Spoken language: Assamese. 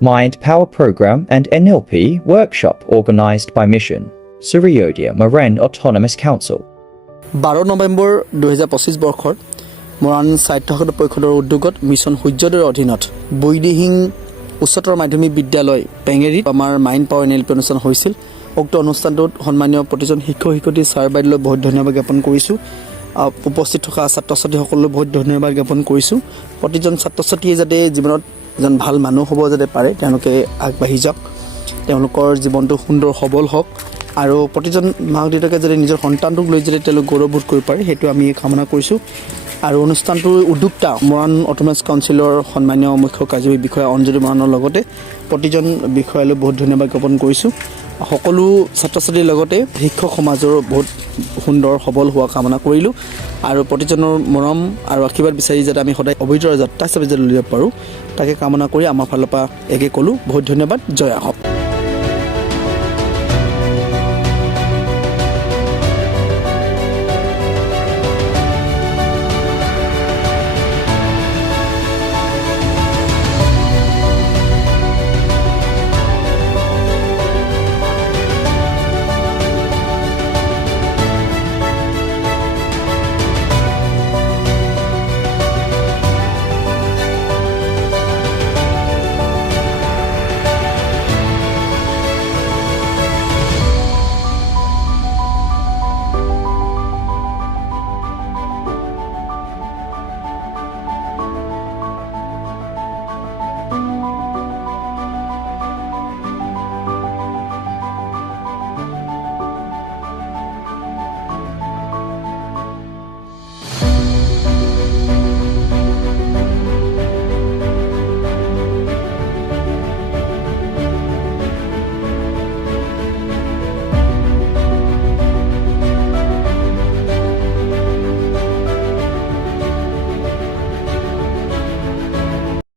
Mind Power Program and NLP workshop organized by Mission Suryodia Moran Autonomous Council. 12 November 2025 বৰ্ষৰ মৰাণ স্বায়ত্ত পৰিষদৰ উদ্যোগত মিছন সূৰ্যোদয়ৰ অধীনত বৈদিহিং উচ্চতৰ মাধ্যমিক বিদ্যালয় পেঙেৰিত আমাৰ মাইণ্ড পাৱাৰ NLP অনুষ্ঠান হৈছিল। উক্ত অনুষ্ঠানটোত সন্মানীয় প্ৰতিজন শিক্ষক শিক্ষয়িত্ৰী ছাৰ বাইদেউলৈ বহুত ধন্যবাদ জ্ঞাপন কৰিছোঁ। উপস্থিত থকা ছাত্ৰ ছাত্ৰীসকললৈ বহুত ধন্যবাদ জ্ঞাপন কৰিছোঁ। প্ৰতিজন ছাত্ৰ ছাত্ৰীয়ে যাতে জীৱনত এজন ভাল মানুহ হ'ব যাতে পাৰে, তেওঁলোকে আগবাঢ়ি যাওক, তেওঁলোকৰ জীৱনটো সুন্দৰ সবল হওক আৰু প্ৰতিজন মাক দেউতাকে যাতে নিজৰ সন্তানটোক লৈ যাতে তেওঁলোক গৌৰৱবোধ কৰিব পাৰে, সেইটো আমি কামনা কৰিছোঁ। আৰু অনুষ্ঠানটোৰ উদ্যোক্তা মৰাণ অট'নমাছ কাউন্সিলৰ সন্মানীয় মুখ্য কাৰ্যবাহী বিষয়া অঞ্জলি মৰাণৰ লগতে প্ৰতিজন বিষয়ালৈ বহুত ধন্যবাদ জ্ঞাপন কৰিছোঁ। সকলো ছাত্ৰ ছাত্ৰীৰ লগতে শিক্ষক সমাজৰ বহুত সুন্দৰ সবল হোৱা কামনা কৰিলোঁ আৰু প্ৰতিজনৰ মৰম আৰু আশীৰ্বাদ বিচাৰি যাতে আমি সদায় অবিৰত যাত্ৰা হিচাপে যাতে লৈ যাব পাৰোঁ, তাকে কামনা কৰি আমাৰ ফালৰ পৰা একে ক'লোঁ। বহুত ধন্যবাদ। জয় আহক।